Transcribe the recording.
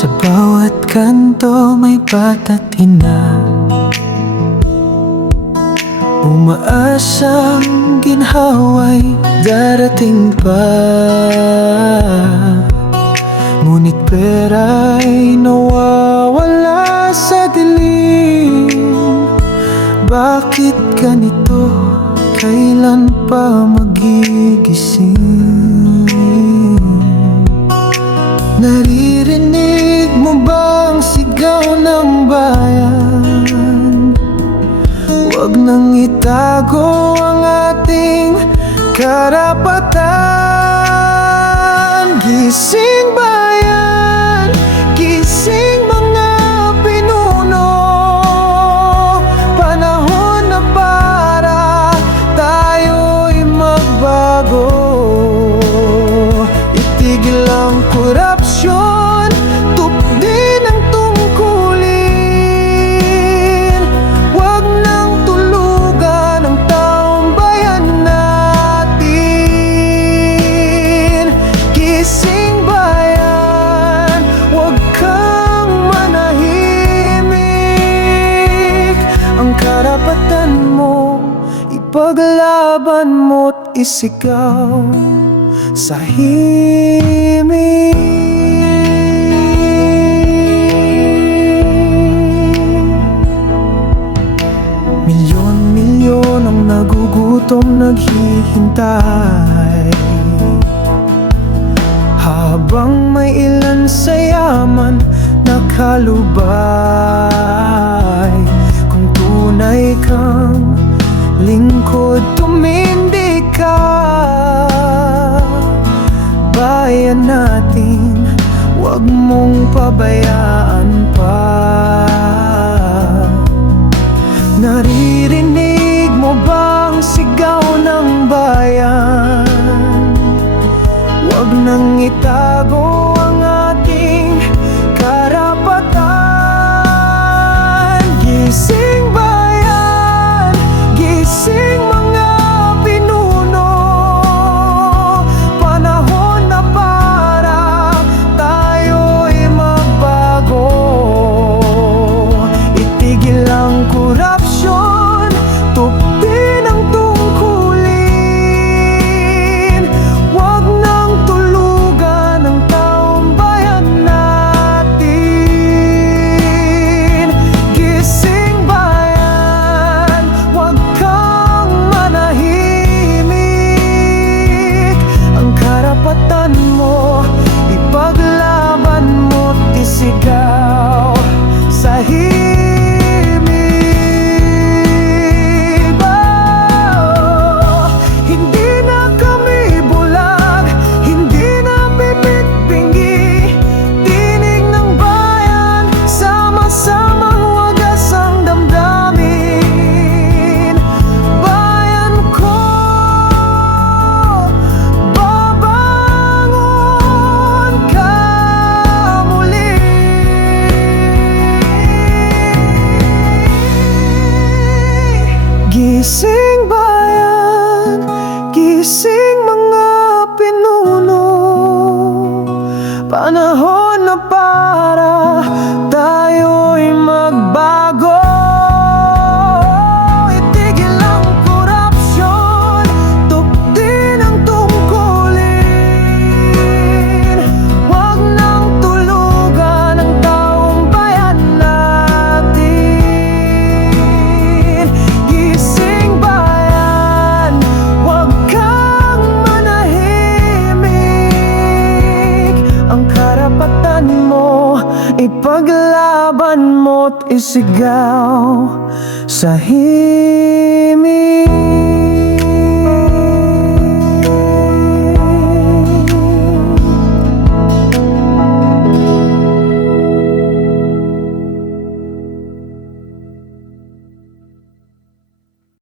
Sa bawat kanto may bata't ina, umaasang ginhawa'y darating pa. Ngunit pera'y nawawala sa dilim. Bakit ganito? Kailan pa magigising? Naririnig mo ba ang sigaw ng bayan? Huwag nang itago ang ating karapatan. Gising bayan, gising mga pinuno. Panahon na para tayo'y magbago. Itigil ang korupsyon, tupdin ang tungkulin. Huwag nang tulugan ang taong bayan natin. Gising bayan, huwag kang manahimik. Ang karapatan mo, ipaglaban mo't isigaw sa himig. Milyon-milyon ang nagugutom, naghihintay, habang may ilan sa yaman nakalubay. Kung tunay kang lingkod, tumindig ka. Bayan natin, huwag mong pabayaan pa. Naririnig mo ba ang sigaw ng bayan? Huwag nang itago ang ating karapatan. Gising bayan, gising mga pinuno. Panahon na para tayo'y magbago. Itigil ang korupsyon, tupdin ang tungkulin. Huwag nang tulugan ang taong bayan natin. Gising bayan, huwag kang manahimik. Ang karapatan mo, ipaglaban mo't isigaw sa himig. Hindi na kami bulag, hindi na pipit-bingi. Tinig ng bayan, sama-samang wagas ang damdamin. Bayan ko, babangon ka muli. Gising bayan, gising mga pinuno. Panahon na para tayo'y magbago. Itigil ang korupsyon, tupdin ang tungkulin. Huwag nang tulugan ang taong bayan natin. Gising bayan, huwag kang manahimik. Ang karapatan mo, ipaglaban mo't isigaw sa himig.